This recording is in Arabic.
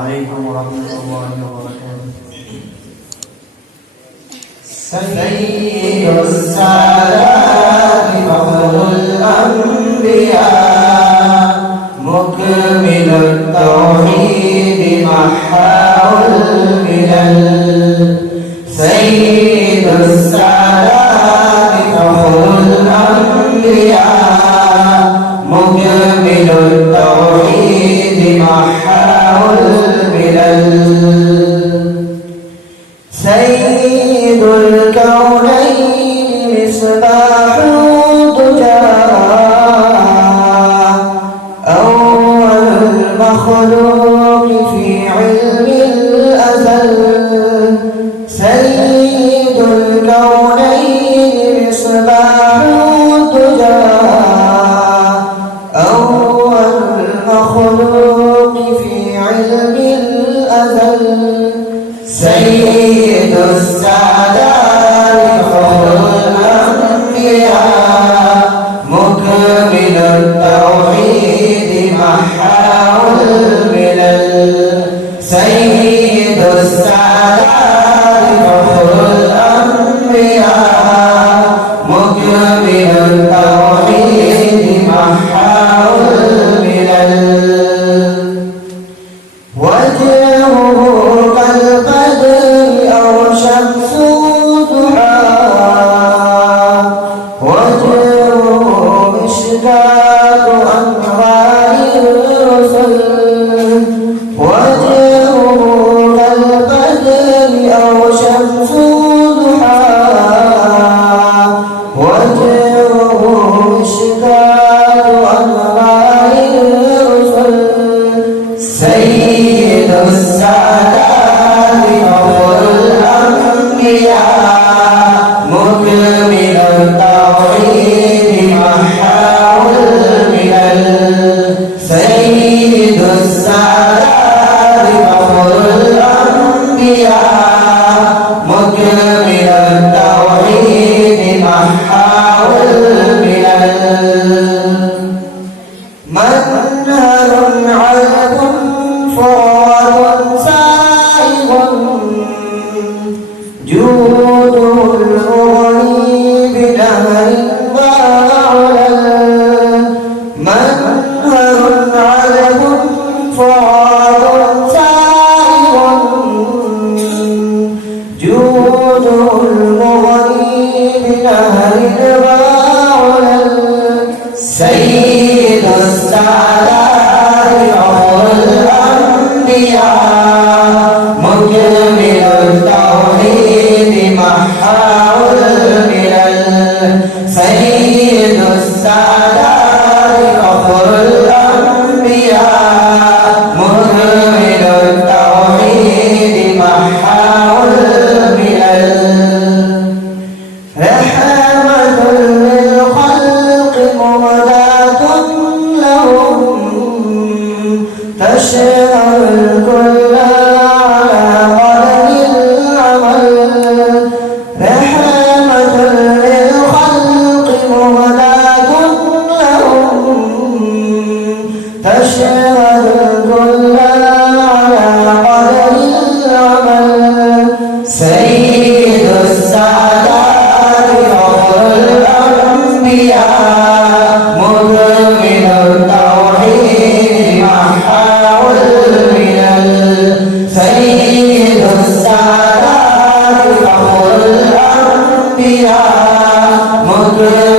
عليكم ورحمة الله وبركاته. سيد السادات فخر الأنبياء مكمل التوحيد محاو الملل. سيد السادات فخر الأنبياء مكمل التوحيد محاو الملل. سيد الكونين مصباح الدجى أول المخلوق في علم الأزل. سيد الكونين مصباح الدجى أول المخلوق في علم الأزل. سيد السادات فخر الأنبياء مكمل التوحيد محاو الملل. سيد السادات فخر الأنبياء مكمل التوحيد محاو الملل. وجهه كالبدر أو شمس ضحى وجهه مشكاة أنوار الرسل. وجهه كالبدر أو شمس ضحى وجهه مشكاة أنوار الرسل. سيد السادات فخر الأنبياء مكمل التوحيد محاو الملل. سيد السادات فخر الأنبياء مكمل التوحيد محاو الملل. منهل عذب فرات سائغ جوده المغني بنهر وعلل. منهل عذب فرات سائغ جوده المغني بنهر وعلل. سيد السادات فخر الأنبياء مكمل التوحيد محاو الملل. سيد السادات فخر الأنبياء مكمل التوحيد محاو الملل. رحمة للخلق مهداة لهم تشمل الكل على قدر العمل. رحمة للخلق مهداة لهم تشمل الكل على قدر العمل. سيد السادات فخر الأنبياء مكمل التوحيد محاو الملل. سيد السادات فخر الأنبياء مكمل